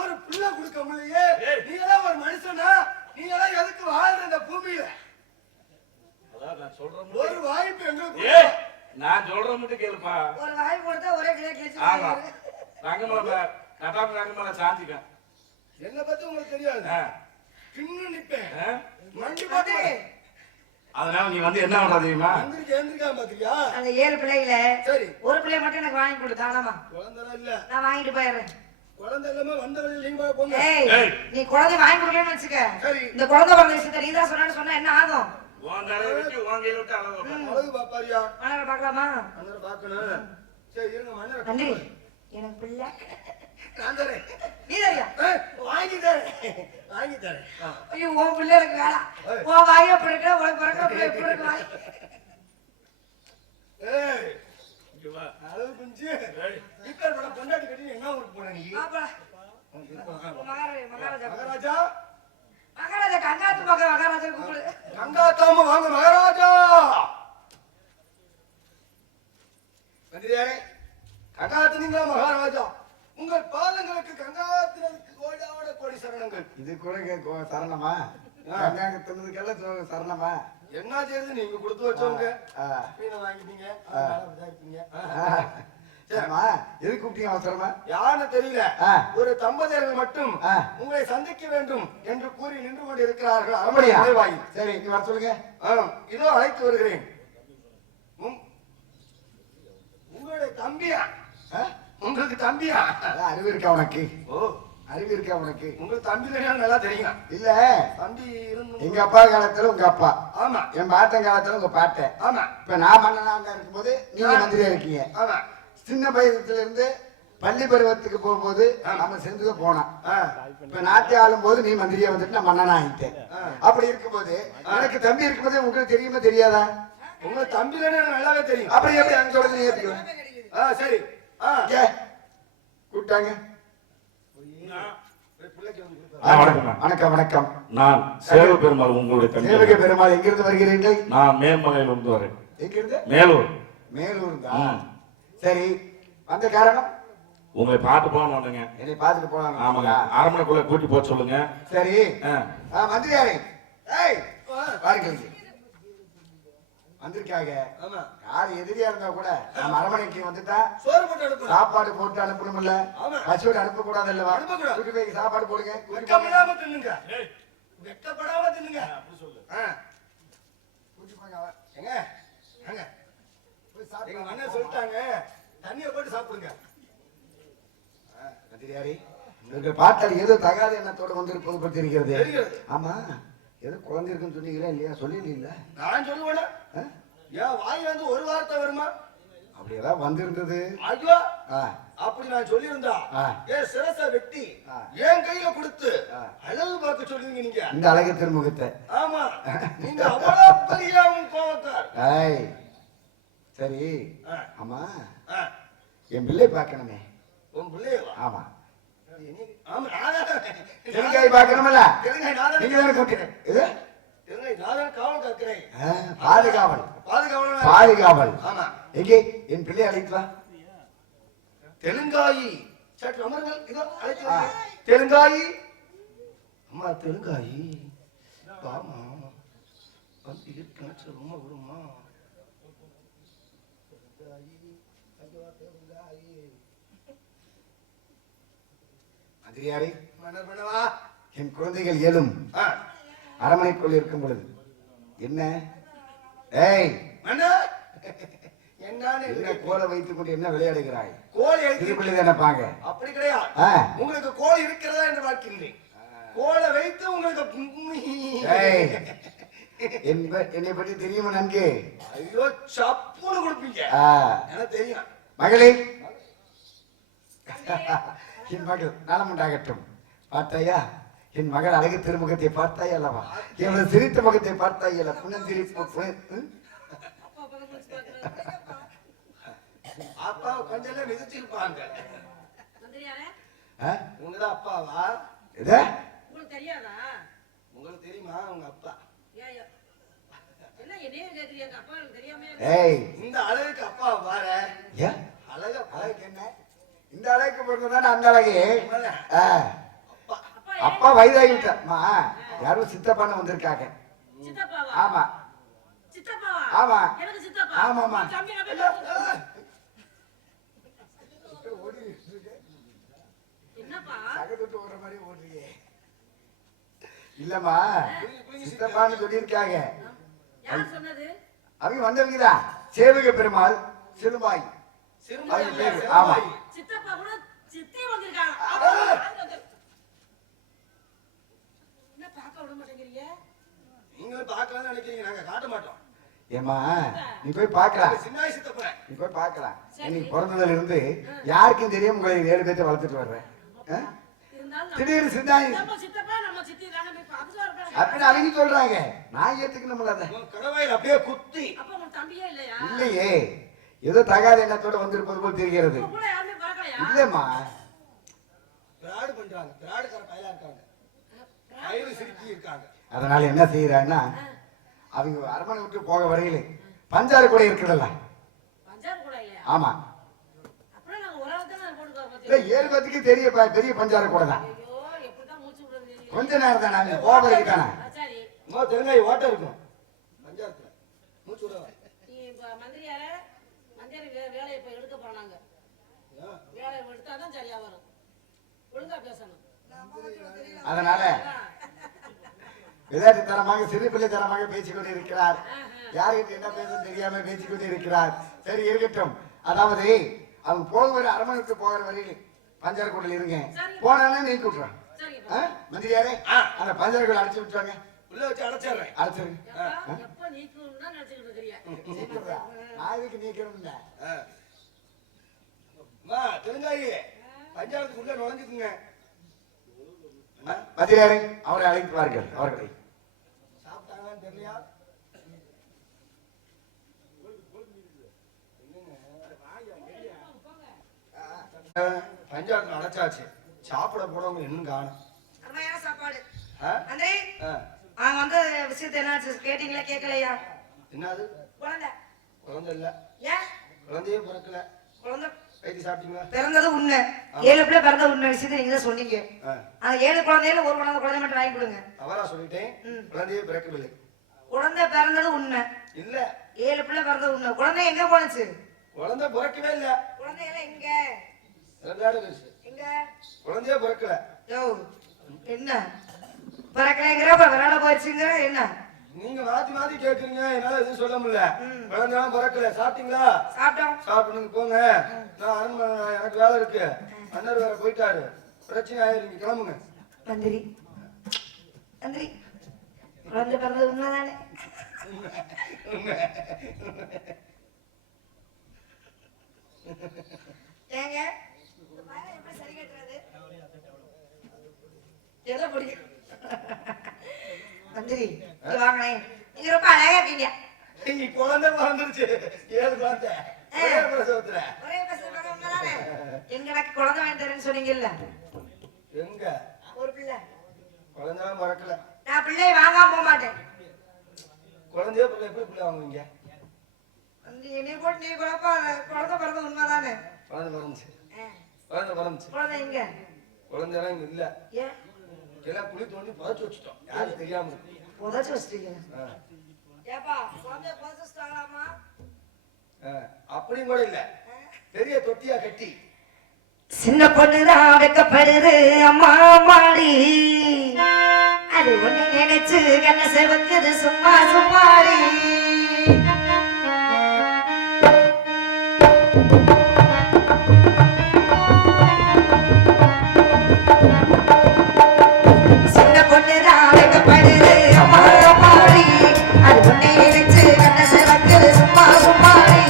ஒரு பிள்ளை கொடுக்க முடியலையே. நீ எல்லாம் ஒரு மனுஷனா? நீ எல்லாம் எதுக்கு வாழ்ற இந்த பூமியில? நான் சொல்றேன், ஒரு வாய்ப்பு எங்களுக்கு ஏய் நான் சொல்ற மட்டும் கேளுப்பா. ஒரு வாய் கொடுத்தா ஒரே கிளி ஆமா கிழிச்சு ரங்கமலை கட்டாப்பு ரங்கமலை சாந்திக்க. என்ன பத்தி உங்களுக்கு தெரியாது. பின்னு நிப்பேன் மண்டி பாத்து பாத்து. அதனால நீ வந்து என்ன பண்ற தெரியுமா? எந்திரிக்காம பாத்தியா? அந்த 7 பிள்ளைகள சரி ஒரு பிள்ளை மட்டும் எனக்கு வாங்கி கொடு தானமா. குழந்தை இல்ல, நான் வாங்கிட்டு போயிடுறேன். குழந்தை இல்லாம வந்த வழியில நீங்க போங்க. ஏய் நீ குழந்தை வாங்கி கொடுக்கலன்னு வச்சுக்க. சரி இந்த குழந்தை வாங்க விஷயத்தை நீதான் சொன்னா என்ன ஆகும்? உன் தலையை வச்சு உன் கையில விட்டு அளவு வைப்பேன். அழகு பாப்பாரியா? மன்னரை பார்க்கலாமா? மன்னரை பார்க்கணும். சரி இருங்க மன்னரை நன்றி. எனக்கு பிள்ளை நான் தரேன். நீ தரியா? வாங்கி தரேன் வாங்கி தரேன். ஐயோ உன் பிள்ளை எனக்கு வேணாம். உன் வாயை பிறக்க உனக்கு பிறக்கிற பிள்ளை எப்படி இருக்கு வாய்? ஏய் இங்க வா. அழகு குஞ்சு இப்ப பொண்டாட்டி கட்டி என்ன ஊருக்கு போன நீ? பாப்பா மகாராஜா மகாராஜா மகாராஜா கங்காத்து பக்கம் மகாராஜா கூப்பிடு. கங்காத்தாம வாங்க மகாராஜா. மந்திரியாரே கங்காத்தினீங்களா மகாராஜா? உங்கள் பாதங்களுக்கு கங்காத்தினதுக்கு கோடான கோடி சரணங்கள். இது கூட சரணமா? கங்காங்க தின்னதுக்கெல்லாம் சரணமா? என்ன செய்யுது? நீங்க கொடுத்து வச்சவங்க மீனை வாங்கிட்டீங்க. எது கூப்பிட்டீங்க அவசரமா? யாருன்னு தெரியல. ஒரு தம்பதியர்கள் மட்டும் உங்களை சந்திக்க வேண்டும் என்று கூறி நின்று கொண்டு இருக்கிறார்கள். அப்படியா? நுழைவாயில். சரி நீ வர சொல்லுங்க. இதோ அழைத்து வருகிறேன். உங்களுடைய தம்பியா? உங்களுக்கு தம்பியா? அறிவு இருக்கா உனக்கு? ஓ அறிவு இருக்கா உனக்கு? உங்களுக்கு தம்பி நல்லா தெரியும். இல்ல தம்பி இருந்து எங்க அப்பா காலத்துல உங்க அப்பா, ஆமா என் பாட்டன் காலத்துல உங்க பாட்டன், ஆமா இப்ப நான் மன்னனாங்க இருக்கும்போது நீங்க மந்திரியா இருக்கீங்க. ஆமா சின்ன பருவத்துல இருந்து பள்ளி பருவத்துக்கு போகும்போது நம்ம சேர்ந்து போனோம். இப்ப நாட்டை ஆளும் போது நீ மந்திரியா வந்துட்டு நான் மன்னனா ஆகிட்டேன். அப்படி இருக்கும்போது எனக்கு தம்பி இருக்கும்போது உங்களுக்கு தெரியுமா தெரியாதா? உங்க தம்பி நல்லாவே தெரியும். அப்படி எப்படி அங்க சொல்றது நீ ஏத்துக்குவேன்? சரி கூப்பிட்டாங்க. வணக்கம். வணக்கம். நான் சேவ பெருமாள் உங்களுடைய தம்பி. சேவக பெருமாள் எங்கிருந்து வருகிறீர்கள்? நான் மேல்மலையில இருந்து வரேன். எங்கிருந்து? மேலூர். மேலூர் தான். சரி வந்த காரணம்? உங்களை பார்த்து போகணும் வந்தேங்க. என்னை பார்த்துட்டு போலாம். ஆமாங்க, அரண்மனைக்குள்ள கூட்டி போக சொல்லுங்க. சரி மந்திரியாரே பாருங்க வந்திருக்காங்க. யாரு எதிரியா இருந்தா கூட நம்ம அரண்மனைக்கு வந்துட்டா சோறு போட்டு அனுப்பு. சாப்பாடு போட்டு அனுப்பணும்ல? பசுவோட அனுப்ப கூடாது இல்லவா? அனுப்பக்கூடாது. கூட்டி போய் சாப்பாடு போடுங்க. வெட்கப்படாம தின்னுங்க. வெட்கப்படாம தின்னுங்க. கூட்டி போங்க. எங்க எங்க எங்க அண்ணன் சொல்லிட்டாங்க தண்ணிய போட்டு சாப்பிடுங்க. மந்திரியாரே இவர்கள் பார்த்தால் ஏதோ தகாத எண்ணத்தோடு வந்து பொதுப்படுத்தி இருக்கிறது. தெரிகிறது. ஆமா ஏதோ குழந்தை இருக்குன்னு சொன்னீங்களா இல்லையா? சொல்லல. நான் சொல்லுவேனா? ஏன் வாயில இருந்து ஒரு வார்த்தை வருமா? அப்படி ஏதாவது வந்திருந்தது. ஐயோ அப்படி நான் சொல்லியிருந்தா ஏன் சிரச வெட்டி என் கையில கொடுத்து அழகு பார்க்க சொல்லுவீங்க நீங்க. இந்த அழகு திருமுகத்தை. ஆமா நீங்க அவ்வளவு பெரிய கோவக்கார். சரி ஆமா என் பிள்ளை பார்க்கணுமே. உன் பிள்ளையவா? ஆமா ஆமா தெலுங்காய் பார்க்கணும்ல? தெலுங்காய் நாதன் நீங்க தானே கூட்டிட்டு இது தெலுங்காய் நாதன் காவல் காக்கிறேன். பாதுகாவல். பாதுகாவல். பாதுகாவல். ஆமா எங்கே என் பிள்ளை அழைத்து வா. தெலுங்காயி சற்று அமருங்கள். இதோ அழைத்து தெலுங்காயி. அம்மா தெலுங்காயி வாமா வந்து கிணற்று ரொம்ப வருமா? மந்திரியாரே மன்னர் பண்ணவா என் குழந்தைகள் ஏழும் அரண்மனைக்குள் இருக்கும் பொழுது என்ன மன்னர் என்ன கோலை வைத்துக் கொண்டு என்ன விளையாடுகிறாய்? கோழி திருப்பிள்ளை நினைப்பாங்க. அப்படி கிடையாது. உங்களுக்கு கோழி இருக்கிறதா என்று பார்க்கின்றேன். கோலை வைத்து உங்களுக்கு என்னை பற்றி தெரியுமா நன்கு? ஐயோ சப்புன்னு கொடுப்பீங்க எனக்கு தெரியும். மகளே என் மகள் நலம் உண்டாகட்டும். பார்த்தாயா என் மகள் அழகு திருமுகத்தை பார்த்தாய் அல்லவா? எவ்வளவு சிரித்த முகத்தை பார்த்தாய் அல்ல? புனந்திரிப்பு அப்பா கொஞ்சம் மிதிச்சிருப்பாங்க. உங்கதான் அப்பாவா? உங்களுக்கு தெரியாதா? உங்களுக்கு தெரியுமா உங்க அப்பா? இந்த அழகுக்கு அப்பா பாரு. அழகு என்ன இந்த அளவுக்கு பிறந்ததானே அந்த அழகு. ஆ. அப்பா அப்பா வயதாகி விட்டாமா, யாரும் சித்தப்பான்னு வந்திருக்காங்க. சித்தப்பாவா? ஆமா சித்தப்பாவா? ஆமா. எனக்கு சித்தப்பா. ஆமாமா. தம்பி நான் போய் பார்த்து- என்னப்பா? சகதுட்டு ஓடுற மாதிரி ஓடுறியே. இல்லம்மா, சித்தப்பான்னு சொல்லியிருக்காங்க. யார் சொன்னது? அவங்க வந்தவங்கதான் சேவக பெருமாள் சிறுபாய். அவங்க பேரு. ஆமா. சித்தப்பா கூட சித்தி வந்திருக்காங்க. என்ன பார்க்க விட மாட்டேங்கிறீங்க? நீங்களும் பார்க்கலாம்னு நினைக்கிறீங்க, நாங்க காட்ட மாட்டோம். ஏமா நீ போய் பார்க்கலாம், சின்னாய் சித்தப்பன் நீ போய் பார்க்கலாம். இன்னைக்கு பிறந்ததுல இருந்து யாருக்கும் தெரியும் உங்களை 7 பேர்த்த வளர்த்துட்டு வர்றேன். இருந்தாலும் திடீர்னு சிந்தாய் நம்ம சித்தப்பா நம்ம சித்தி தானே போய் பார்த்துட்டு வரணும். அப்படின்னு அவங்க சொல்றாங்க. நான் ஏத்துக்கணும்ல அதை. உன் கடவாயில் அப்படியே குத்தி. அப்ப உன் தம்பியே இல்லையா? இல்லையே, ஏதோ தகாத எண்ணத்தோட வந்திருப்பது போல் தெரிகிறது. உங்க கூட யாருமே பிறக்கலையா? இல்லம்மா, திராடு பண்றாங்க, திராடுக்கார பயலா இருக்காங்க, பயலு சிரிக்கி இருக்காங்க. அதனால என்ன செய்யறாங்கன்னா, அவங்க அரண்மனை விட்டு போக வரையில பஞ்சாறு கூட இருக்குதுல்ல. பஞ்சாறு கூட இல்லையா? ஆமா, அப்புறம் நாங்க ஒரு ஆள் தானே போட்டுக்கோ இல்ல 7 பேத்துக்கு தெரிய பெரிய பஞ்சாறு கூட தான். ஐயோ எப்படிதான் மூச்சு விடுறது தெரியல. கொஞ்ச நேரம் தான் நாங்க போவதுக்கு தானே. சரி இன்னும் தெலுங்காய் ஓட்ட இருக்கும் பஞ்சாயத்துல மூச்சு விட. நீ இப்ப மந்திரியார மந்திரி வேலையை இப்ப எடுக்க போறாங்க. வேலையை எடுத்தாதான் சரியா வரும். ஒழுங்கா பேசணும். அதனால விளையாட்டுத்தனமாக சிறு பிள்ளைத்தனமாக பேசிக்கொண்டு இருக்கிறார். யாருக்கு என்ன பேசணும் தெரியாம பேசிக்கொண்டு இருக்கிறார். சரி இருக்கட்டும். அதாவது அவங்க போகிற அரண்மனைக்கு போகிற வரையில பஞ்சாறு கூடல இருங்க. போனானே நீ கூட்டுறான். சரிங்க. மந்திரியாரே, அந்த பஞ்சாறு கூட அடைச்சு விட்டுறாங்க. உள்ள வச்சு அடைச்சிடுறேன். அடைச்சிருங்க. எப்ப நீக்கணும்னா நினைச்சுக்கிட்டு இருக்கிறீங்க. நான் இதுக்கு நீக்கணும்ல. தெலுங்காயி பஞ்சாயத்துக்குள்ள நுழைஞ்சுக்குங்க. மந்திரியாரே, அவரை அழைத்து வாருங்கள். அவர்களை சாப்பிட்டாங்கன்னு தெரியலையா? பஞ்சாயத்துல அடைச்சாச்சு. சாப்பிட போனவங்க இன்னும் காணும். அருமையான சாப்பாடு. ஆ? நன்றி. ஆ. நாங்க வந்து விஷயத்தை என்னாச்சு கேட்டீங்களா கேட்கலையா? என்னது? குழந்தை குழந்தை இல்ல, ஏன் குழந்தையே பிறக்கல. குழந்தை வைத்தி சாப்பிட்டீங்களா? பிறந்தது உண்மை. 7 பிள்ளை பிறந்தது உண்மை விஷயத்தை நீங்க தான் சொன்னீங்க. ஆ. அந்த 7 குழந்தையில ஒரு குழந்தை மட்டும் வாங்கி கொடுங்க. தவறா சொல்லிட்டேன். குழந்தையே பிறக்கவில்லை. குழந்தை பிறந்தது உண்மை. இல்ல, 7 பிள்ளை பிறந்தது உண்மை. குழந்தை எங்க போனுச்சு? குழந்தை பிறக்கவே இல்ல. குழந்தைகள் எங்க? ரெண்டாடு வயசு. எங்க? குழந்தையே பிறக்கல. யோ என்ன பிறக்கலைங்கிற விளையாட போயிடுச்சுங்கிற என்ன? நீங்க மாத்தி மாத்தி கேக்குறீங்க, என்னால எதுவும் சொல்ல முடியல. குழந்தைலாம் பிறக்கல. சாப்பிட்டீங்களா? சாப்பிட்டோம். சாப்பிட்டு போங்க. நான் அரண்மனை, எனக்கு வேலை இருக்கு. அண்ணர் வேற போயிட்டாரு. பிரச்சனை ஆயிரும், கிளம்புங்க. மந்திரி மந்திரி குழந்தை பிறந்தது உண்மைதானே? ஏங்க இந்த பையனை எப்படி சரி கட்டுறது? எதை பிடிக்கும்? மந்திரி இங்க வாங்களேன். நீங்க ரொம்ப அழகா இருக்கீங்க. நீ குழந்தை பிறந்துருச்சு. 7 குழந்தை ஒரே பிரசவத்துல. ஒரே பசங்க உண்மைதானே? எனக்கு குழந்தை வாங்கி தரேன்னு சொன்னீங்கல்ல, எங்க ஒரு பிள்ளை. குழந்தைலாம் பிறக்கல. நான் பிள்ளையை வாங்காம போக மாட்டேன். குழந்தையே பிள்ளை எப்படி பிள்ளை வாங்குவீங்க? நீ போட்டு நீ குழந்தை பிறந்தது உண்மைதானே? குழந்தை பிறந்துச்சு. குழந்தை பிறந்துச்சு. குழந்தை எங்க? குழந்தைலாம் இங்க இல்ல. ஏன் எல்லாம் குழி தோண்டி புதைச்சு வச்சுட்டோம். யாரும் தெரியாம இருக்கு. புதைச்சு வச்சிட்டீங்க? ஆ. ஏப்பா குழந்தைய புதைச்சு வச்சிட்டாங்களாமா? அப்படியும் கூட இல்ல, பெரிய தொட்டியா கட்டி. சின்ன பொண்ணுதான் வைக்கப்படுது அம்மா மாடி, அது ஒண்ணு நினைச்சு கண்ண செவக்குது சும்மா சும்மாடி. சின்ன பொண்ணுதான் வைக்கப்படுது அம்மா மாடி, அது ஒண்ணு நினைச்சு கண்ண செவக்குது சும்மா சும்மாடி.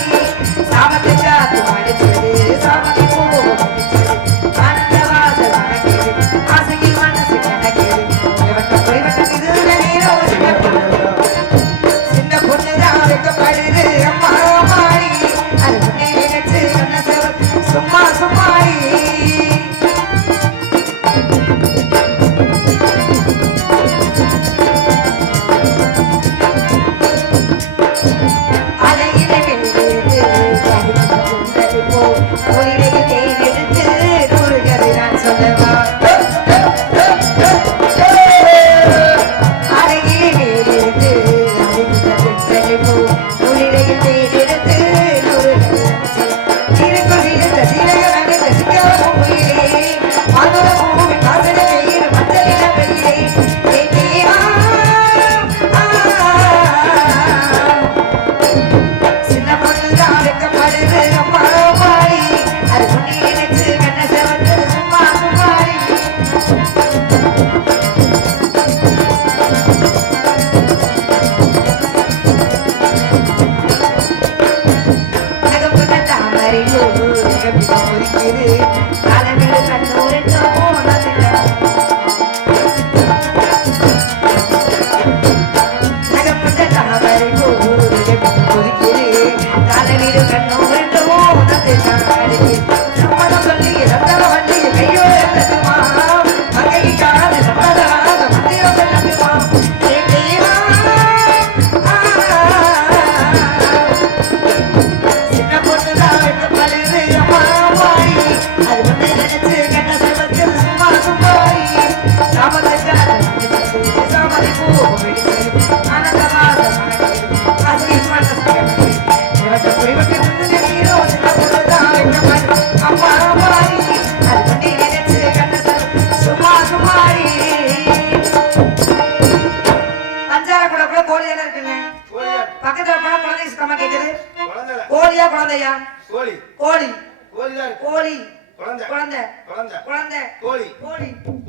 சாமத்து காத்து மடிச்சது சாமதி பூ மடிச்சது ஆனந்த வாசல் அடக்கியது ஆசைக்கு மனசு கிடக்கியது இவட்ட போய் வட்ட இது நேரம் சின்ன பொண்ணு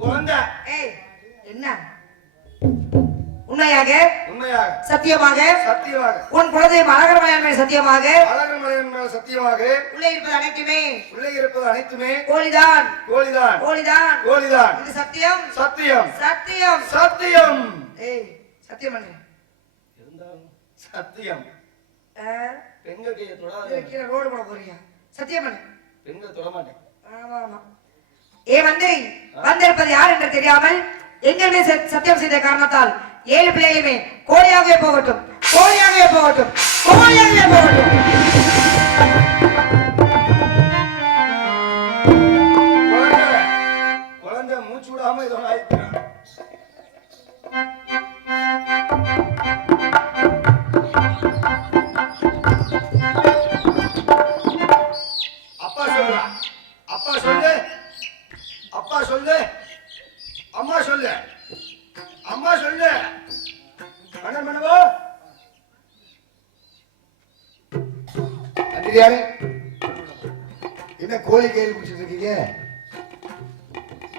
குழந்தை. ஏய் என்ன உண்மையாக உண்மையாக சத்தியமாக சத்தியமாக உன் குலதெய்வம் அழகர் மலையான் மேல் சத்தியமாக அழகர் மலையின் மேல் சத்தியமாக உள்ளே இருப்பது அனைத்துமே உள்ளே இருப்பது அனைத்துமே கோழிதான் கோழிதான் கோழிதான் கோழிதான். இது சத்தியம் சத்தியம் சத்தியம் சத்தியம் ஏய் சத்தியம் பண்ணு இருந்தாலும் சத்தியம். ஆ, பெண்கள் கையை தொடாத. இது கீழே ரோடு போட போறியா சத்தியம் பண்ணு பெண்கள் தொட மாட்டேன். ஆமா ஆமா ஏ மந்திரி வந்திருப்பது யார் என்று தெரியாமல் எங்களுமே சத்தியம் செய்த காரணத்தால் 7 பிள்ளைகளுமே கோழியாகவே போகட்டும் கோழியாகவே போகட்டும் கோழியாகவே போகட்டும். குழந்தை குழந்தை மூச்சு விடாம இதோ ஆயிடுச்சு. அப்பா சொல்றா. அப்பா சொல்லு. அப்பா சொல்லு. அம்மா சொல்லு. அம்மா சொல்லு. அண்ணன் பண்ணுவா. அந்திரியாரு என்ன கோழி கையில் பிடிச்சிட்டு இருக்கீங்க?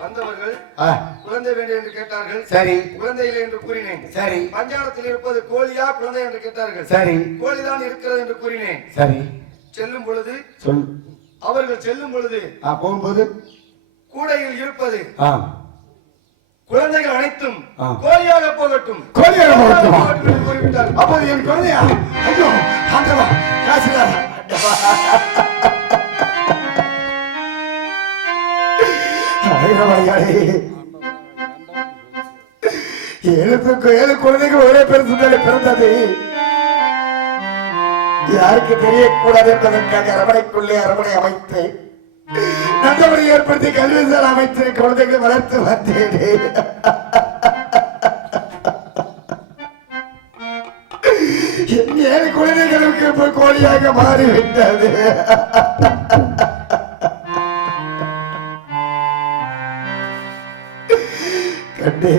வந்தவர்கள் ஆ, குழந்தை வேண்டும் என்று கேட்டார்கள். சரி குழந்தை இல்லை என்று கூறினேன். சரி பஞ்சாரத்தில் இருப்பது கோழியா குழந்தை என்று கேட்டார்கள். சரி கோழிதான் இருக்கிறது என்று கூறினேன். சரி செல்லும் பொழுது சொல். அவர்கள் செல்லும் பொழுது போகும்போது கூடையில் இருப்பது ஆ குழந்தைகள் அனைத்தும் ஆ. கோழியாக போகட்டும் கோழியாக போகட்டுமா? என்று கூறிவிட்டார்கள். அப்போ என் குழந்தையா? ஐயோ ஆண்டவா காசுல ஏழு குழந்தைகள் ஒரே பெருசுதானே பிறந்தது. யாருக்கு தெரியக்கூடாது என்பதற்காக அரவணை அமைத்து நல்லபடி ஏற்படுத்தி கல்விசால் அமைத்து குழந்தைகள் வளர்த்து வந்தேனே. என் 7 குழந்தைகளுக்கு இப்ப கோழியாக மாறிவிட்டது. கண்டே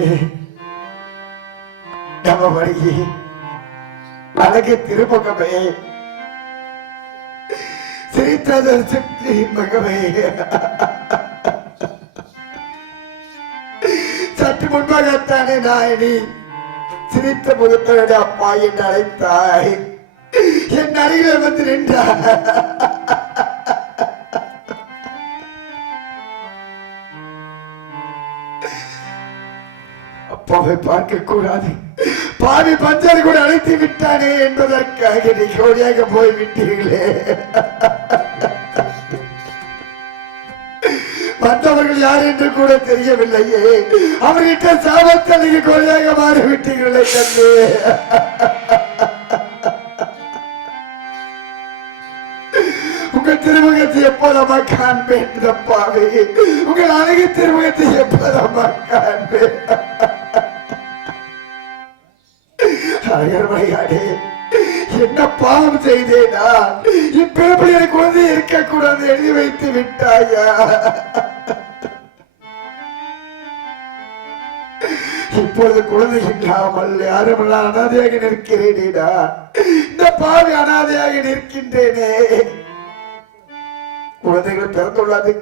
நம்ம வழி அழகு திருமுகமே சிரித்ததர் சக்தி மகமே. சற்று முன்பாகத்தானே நாயனி சிரித்த முகத்தோட அப்பா என்று அழைத்தாய். என் அருகில் வந்து நின்றார். அப்பாவை பார்க்க கூடாது, பாவி பஞ்சர் கூட அழைத்து விட்டானே என்பதற்காக நீ கோழியாக போய்விட்டீர்களே. வந்தவர்கள் யார் என்று கூட தெரியவில்லையே. அவர்கிட்ட சாபத்தலைக்கு கோழியாக மாறிவிட்டீர்களே கண்டு. உங்கள் திருமுகத்தை எப்போதமா காண்பேன் தப்பாவே. உங்கள் அழகு திருமுகத்தை எப்போதமா காண்பேன். அழகர்மலையாடே என்ன பாவம் செய்தேனா? இப்படி எனக்கு குழந்தை இருக்கக்கூடாது எழுதி வைத்து விட்டாயா? இப்பொழுது குழந்தை இல்லாமல் யாரும் அனாதையாக நிற்கிறேனேடா. இந்த பாவி அனாதையாக நிற்கின்றேனே. குழந்தைகள் பிறந்துள்ளது,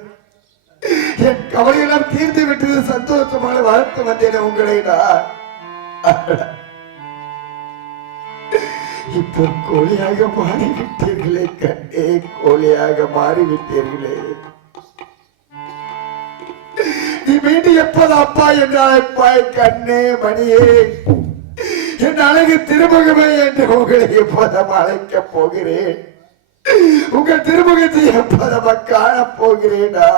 என் கவலையெல்லாம் தீர்ந்து விட்டது. சந்தோஷமாக வளர்த்து வந்தேன் உங்களைடா. இப்போ கோழியாக மாறிவிட்டீர்களே கண்ணே, கோழியாக மாறிவிட்டீர்களே. நீ மீண்டும் எப்போது அப்பா என்று அழைப்பாய் கண்ணே மணியே. என் அழகு திருமுகமே என்று உங்களை எப்போதும் அழைக்கப் போகிறேன். உங்கள் திருமுகத்தை எப்போதும் காணப் போகிறேனா?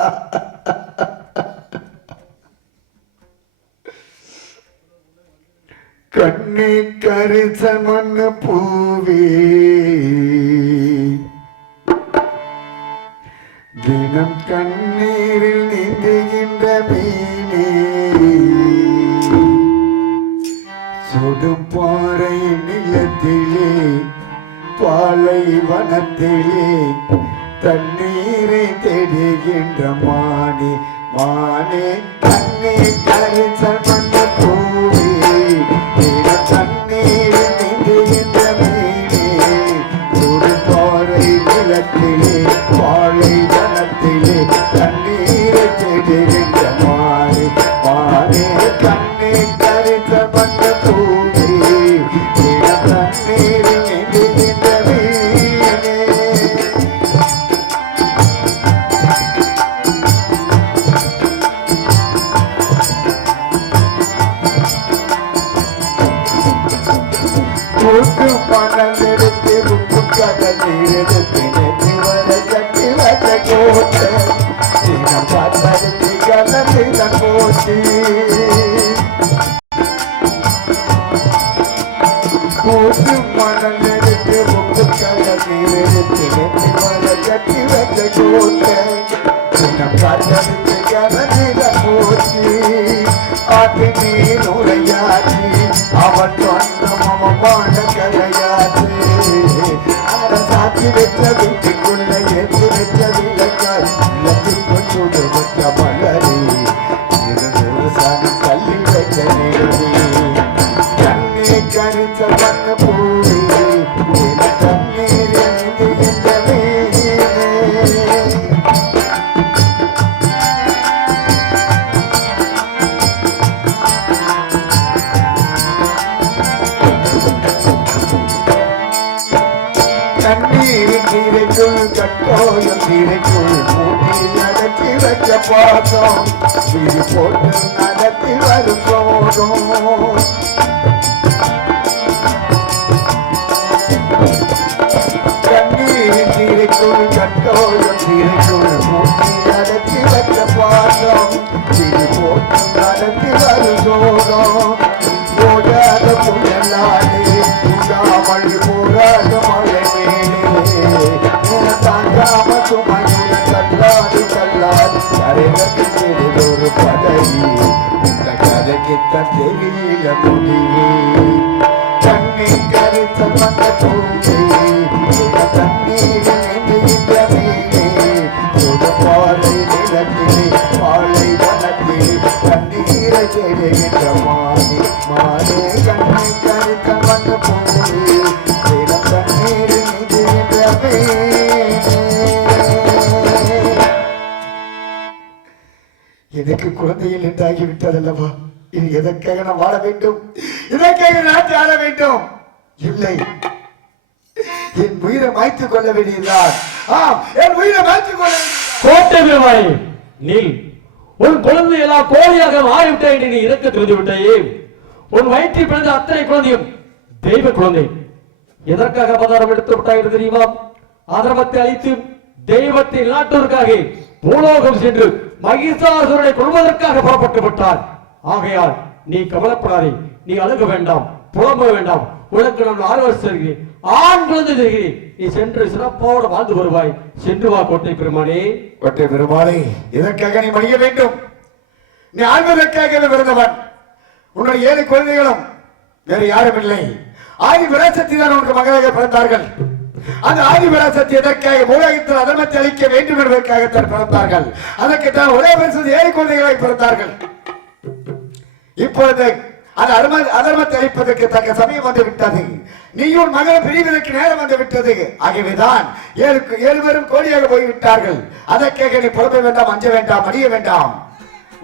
கண்ணே கரிசமன் பூவே தினம் கண்ணீரில் நீந்துகின்ற மீனே சுடும் பாறை நிலத்திலே பாலை வனத்திலே தண்ணீரை தேடுகின்ற மானே மானே கண்ணே கரிசமன் பூவே தினம் கண்ணீரில் நீந்துகின்ற மீனே சுடும் பாறை நிலத்திலே பாலை வனத்திலே தண்ணீரை தேடுகின்ற மானே மணல் எடுத்து உப்பு கடல் நீர் எடுத்து நெத்தி வர கட்டி வச்ச கோட்டை தினம் பார்த்தடுத்து கலந்து போச்சு கூட்டு மணல் எடுத்து உப்பு கடல் நீர் எடுத்து நெத்தி வர கட்டி வச்ச கோட்டை தினம் பார்த்தடுத்து கலந்து போச்சு ஆத்தி நீர் உரையாற்றி அவன் சொந்தம் அவன் வாழ கரையாற்றி அரசாட்சி வெற்ற வீட்டுக்குள்ள எட்டு வெற்ற விளக்காய் இலக்கு கொண்டு வந்த மலரி இருநூறு சாணி கல்லி வைக்க நேரி கண்ணே கருத்த வண்ண பூரி தண்ணீர் இணைந்து இந்த மீனே தண்ணீரின் நீரைக்குள் கட்டோயம் நீரைக்குள் மூடி அடக்கி வைக்க பார்த்தோம் வீடு போட்டு நடத்தி வரும் போதும் தண்ணீரின் நீரைக்குள் கட்டோயம் நீரைக்குள் மூடி அடக்கி வைக்க பார்த்தோம் வீடு போட்டு நடத்தி வரும் போதும் போகாத புயலாலே புகாமல் போகாத மழை தாங்காம சுமையுட கல்லாது கல்லாது கரையில் ஒரு பதவி இந்த கதைக்கு தெரியல முடிவு கண்ணை கருத்த வந்த பூமி தண்ணீர் இந்த மீனே பாலை நிலத்திலே பாலை வனத்திலே தண்ணீரை தேடுகின்ற மானே மானே கண்ணை கருத்த வந்த பூமி தண்ணீர் எனக்கு குழந்தையில் என்றாகிவிட்டதல்லவா இது எதற்காக நான் வாழ வேண்டும் இதற்காக நான் ஆள வேண்டும் இல்லை என் உயிரை மாய்த்துக் கொள்ள வேண்டியதுதான் என் உயிரை மாய்த்துக் கொள்ள கோட்டை பெருமாளே நீ உன் குழந்தை எல்லாம் கோழியாக மாறிவிட்ட என்று நீ இறக்க தெரிந்து விட்டாயே உன் வயிற்றில் பிறந்த அத்தனை குழந்தையும் தெய்வ குழந்தை எதற்காக அவதாரம் எடுத்து விட்டாய் தெரியுமா அதர்மத்தை அழித்து தெய்வத்தை நாட்டுவதற்காக பூலோகம் சென்று மகிஷாசுரனை கொள்வதற்காக புறப்பட்டு விட்டார் ஆகையால் நீ கவலைப்படாதே நீ அழுக வேண்டாம் புலம்ப வேண்டாம் உனக்கு நான் 6 வருஷம் தருகிறேன் ஆண் குழந்தை தருகிறேன் நீ சென்று சிறப்போடு வாழ்ந்து வருவாய் சென்று வா கோட்டை பெருமானே கோட்டை பெருமானே இதற்காக நீ மடிய வேண்டும் நீ ஆழ்வதற்காக பிறந்தவன் உன்னுடைய 7 குழந்தைகளும் வேறு யாரும் இல்லை ஆதி விராசக்தி தான் உனக்கு மகளாக பிறந்தார்கள் அந்த ஆதி விராசக்தி எதற்காக உலகத்தில் அதர்மத்தை அளிக்க வேண்டும் என்பதற்காகத்தான் பிறந்தார்கள் அதற்குத்தான் ஒரே வருஷம் 7 குழந்தைகளை பிறந்தார்கள் இப்பொழுது அந்த அதர்மத்தை அளிப்பதற்கு தக்க சமயம் வந்து விட்டது நீயும் மகளை பிரிவதற்கு நேரம் வந்து விட்டது ஆகவேதான் 7 பேரும் கோடியாக போய்விட்டார்கள் அதற்காக நீ புறப்பட வேண்டாம் அஞ்ச வேண்டாம் அடிய வேண்டாம்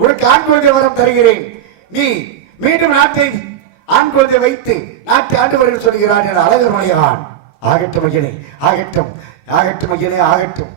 உனக்கு ஆண் குழந்தை வரம் தருகிறேன் நீ மீண்டும் நாட்டை ஆண் குழந்தை வைத்து நாட்டை ஆண்டு வருகிற சொல்கிறான் என அழகர் மொழியான் ஆகட்டும் ஐயனே ஆகட்டும் ஆகட்டும் ஐயனே ஆகட்டும்